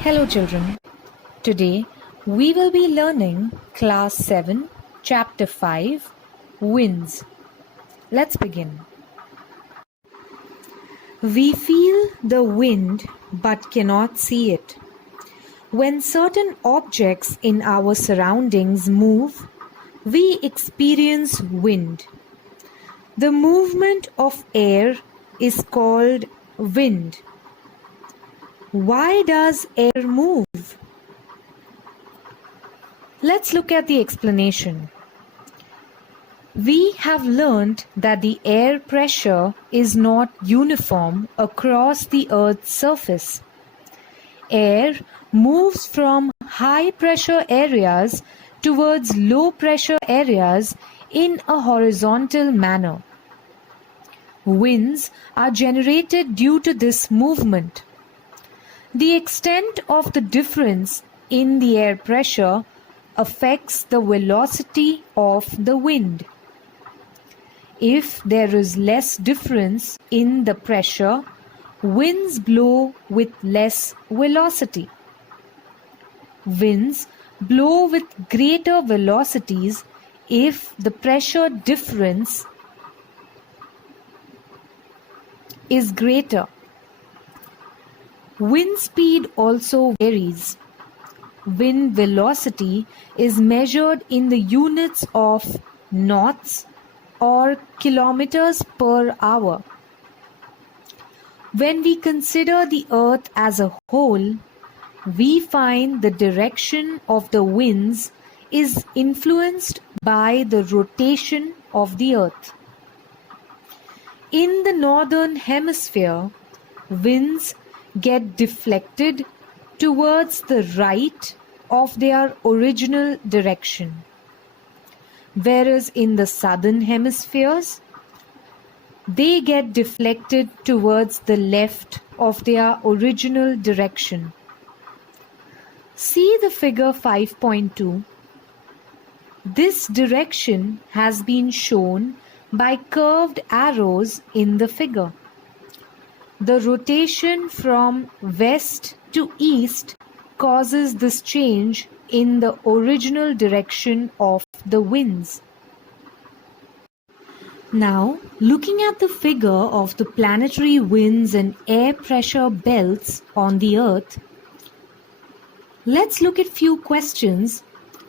Hello children. Today we will be learning class 7 chapter 5 winds. Let's begin. We feel the wind but cannot see it. When certain objects in our surroundings move, we experience wind. The movement of air is called wind. Why does air move? Let's look at the explanation. We have learned that the air pressure is not uniform across the Earth's surface. Air moves from high pressure areas towards low pressure areas in a horizontal manner. Winds are generated due to this movement. The extent of the difference in the air pressure affects the velocity of the wind. If there is less difference in the pressure, winds blow with less velocity. Winds blow with greater velocities if the pressure difference is greater. Wind speed also varies. Wind velocity is measured in the units of knots or kilometers per hour. When we consider the Earth as a whole, we find the direction of the winds is influenced by the rotation of the Earth. In the northern hemisphere, winds get deflected towards the right of their original direction, whereas in the southern hemispheres, they get deflected towards the left of their original direction. See the figure 5.2. This direction has been shown by curved arrows in the figure. The rotation from west to east causes this change in the original direction of the winds. Now, looking at the figure of the planetary winds and air pressure belts on the Earth, let's look at few questions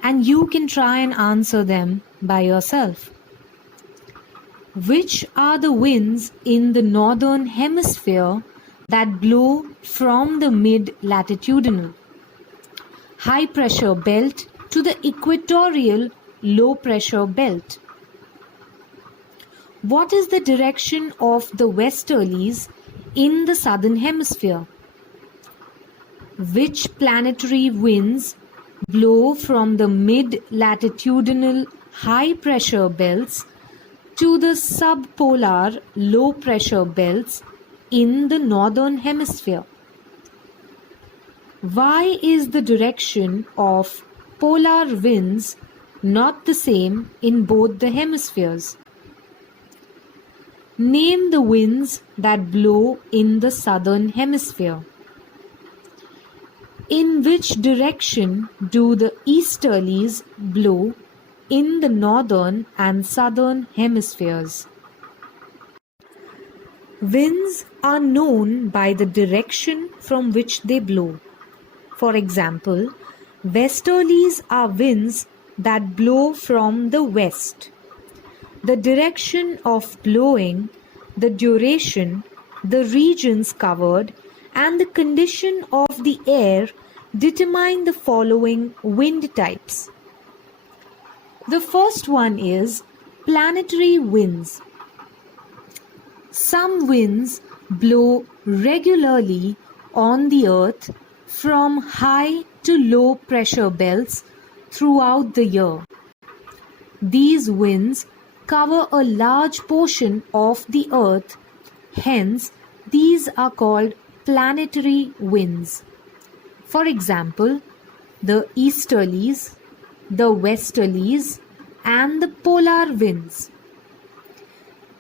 and you can try and answer them by yourself. Which are the winds in the northern hemisphere that blow from the mid-latitudinal high pressure belt to the equatorial low pressure belt? What is the direction of the westerlies in the southern hemisphere? Which planetary winds blow from the mid-latitudinal high pressure belts to the subpolar low pressure belts in the northern hemisphere? Why is the direction of polar winds not the same in both the hemispheres? Name the winds that blow in the southern hemisphere. In which direction do the easterlies blow in the northern and southern hemispheres? Winds are known by the direction from which they blow. For example, westerlies are winds that blow from the west. The direction of blowing, the duration, the regions covered, and the condition of the air determine the following wind types. The first one is planetary winds. Some winds blow regularly on the Earth from high to low pressure belts throughout the year. These winds cover a large portion of the Earth, hence these are called planetary winds. For example, the easterlies, the westerlies, and the polar winds.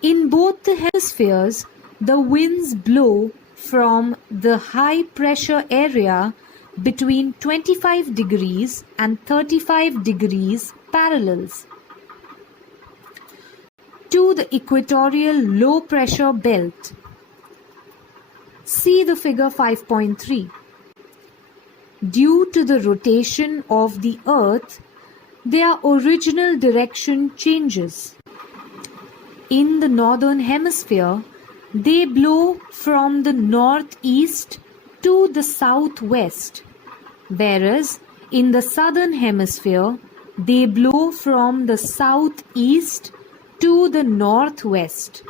In both the hemispheres, the winds blow from the high pressure area between 25 degrees and 35 degrees parallels to the equatorial low pressure belt. See the figure 5.3. Due to the rotation of the earth, their original direction changes. In the northern hemisphere, they blow from the northeast to the southwest, whereas in the southern hemisphere, they blow from the southeast to the northwest.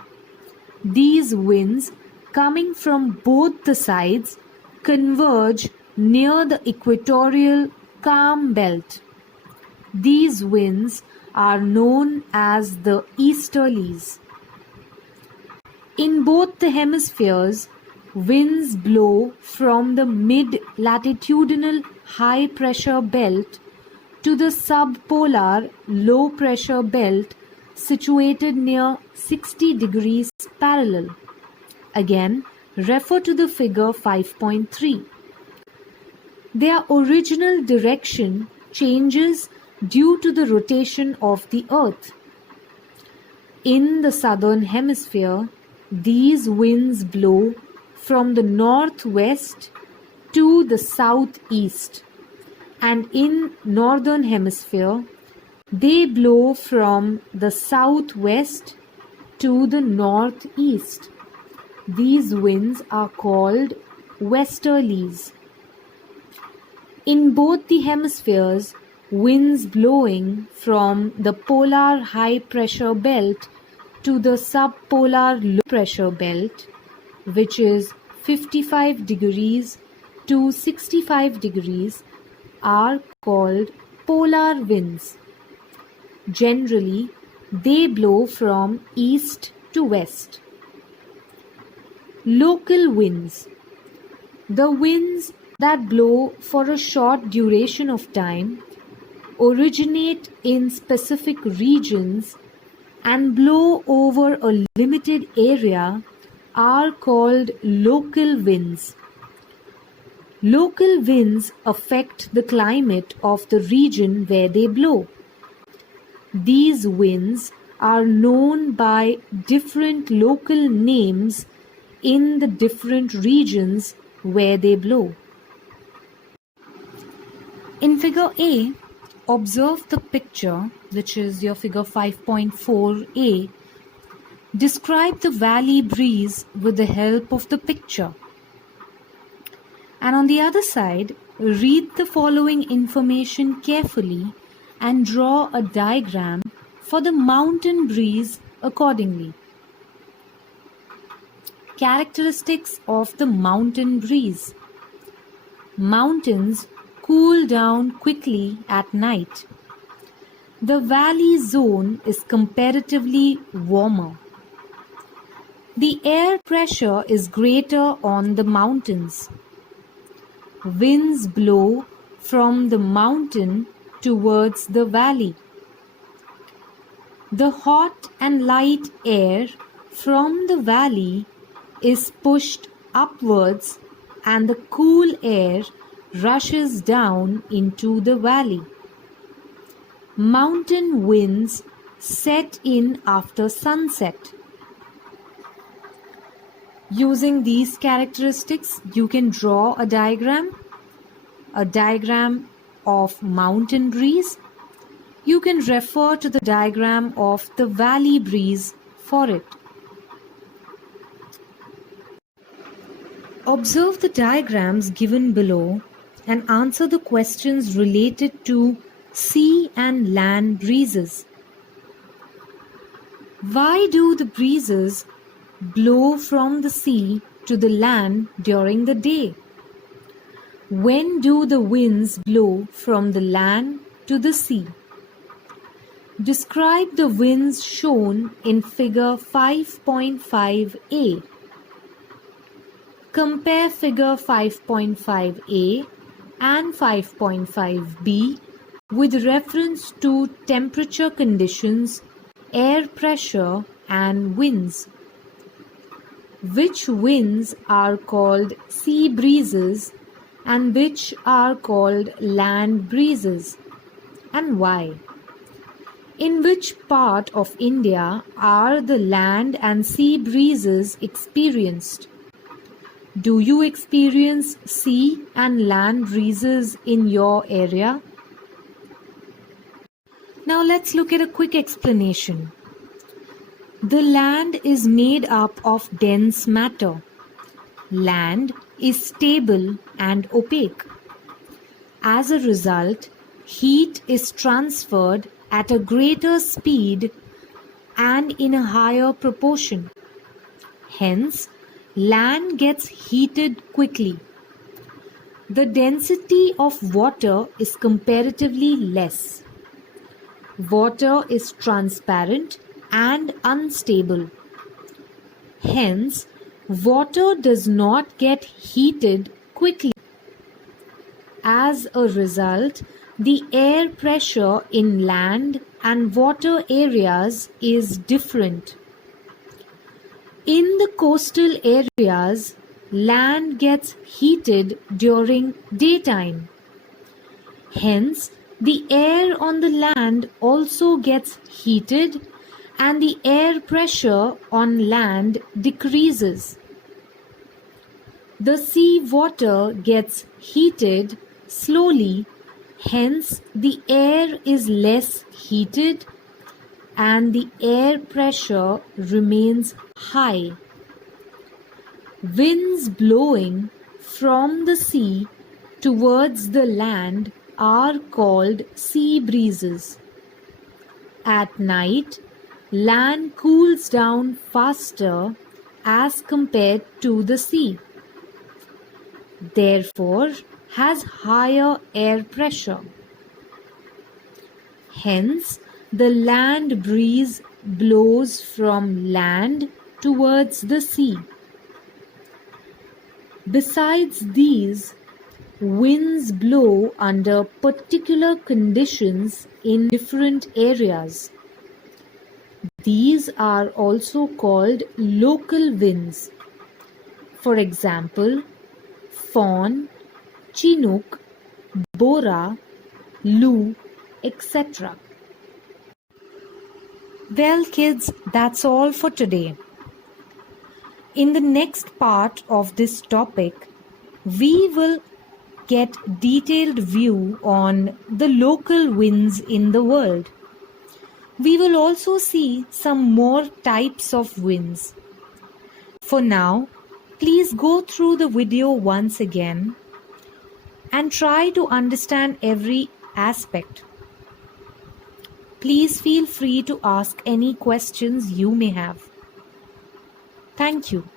These winds coming from both the sides converge near the equatorial calm belt. These winds are known as the easterlies. In both the hemispheres, winds blow from the mid-latitudinal high-pressure belt to the subpolar low-pressure belt situated near 60 degrees parallel. Again, refer to the figure 5.3. Their original direction changes due to the rotation of the earth. In the southern hemisphere, these winds blow from the northwest to the southeast, and in northern hemisphere, they blow from the southwest to the northeast. These winds are called westerlies. In both the hemispheres, winds blowing from the polar high pressure belt to the subpolar low pressure belt, which is 55 degrees to 65 degrees, are called polar winds. Generally, they blow from east to west. Local winds. The winds that blow for a short duration of time originate in specific regions and blow over a limited area are called local winds. Local winds affect the climate of the region where they blow. These winds are known by different local names in the different regions where they blow. In figure A, observe the picture, which is your figure 5.4a. Describe the valley breeze with the help of the picture. And on the other side, read the following information carefully and draw a diagram for the mountain breeze accordingly. Characteristics of the mountain breeze. Mountains cool down quickly at night. The valley zone is comparatively warmer. The air pressure is greater on the mountains. Winds blow from the mountain towards the valley. The hot and light air from the valley is pushed upwards and the cool air rushes down into the valley. Mountain winds set in after sunset. Using these characteristics, you can draw a diagram of mountain breeze. You can refer to the diagram of the valley breeze for it. Observe the diagrams given below and answer the questions related to sea and land breezes. Why do the breezes blow from the sea to the land during the day? When do the winds blow from the land to the sea? Describe the winds shown in figure 5.5a. Compare figure 5.5a and 5.5b with reference to temperature conditions, air pressure and winds. Which winds are called sea breezes and which are called land breezes, and why? In which part of India are the land and sea breezes experienced? Do you experience sea and land breezes in your area? Now let's look at a quick explanation. The land is made up of dense matter. Land is stable and opaque. As a result, heat is transferred at a greater speed and in a higher proportion. Hence, land gets heated quickly. The density of water is comparatively less. Water is transparent and unstable. Hence, water does not get heated quickly. As a result, the air pressure in land and water areas is different. In the coastal areas, land gets heated during daytime. Hence, the air on the land also gets heated and the air pressure on land decreases. The sea water gets heated slowly, hence the air is less heated and the air pressure remains high. Winds blowing from the sea towards the land are called sea breezes. At night, land cools down faster as compared to the sea. Therefore, has higher air pressure. Hence, the land breeze blows from land towards the sea. Besides these, winds blow under particular conditions in different areas. These are also called local winds. For example, Fawn, Chinook, Bora, Lu, etc. Well, kids, that's all for today. In the next part of this topic, we will get detailed view on the local winds in the world. We will also see some more types of winds. For now, please go through the video once again and try to understand every aspect. Please feel free to ask any questions you may have. Thank you.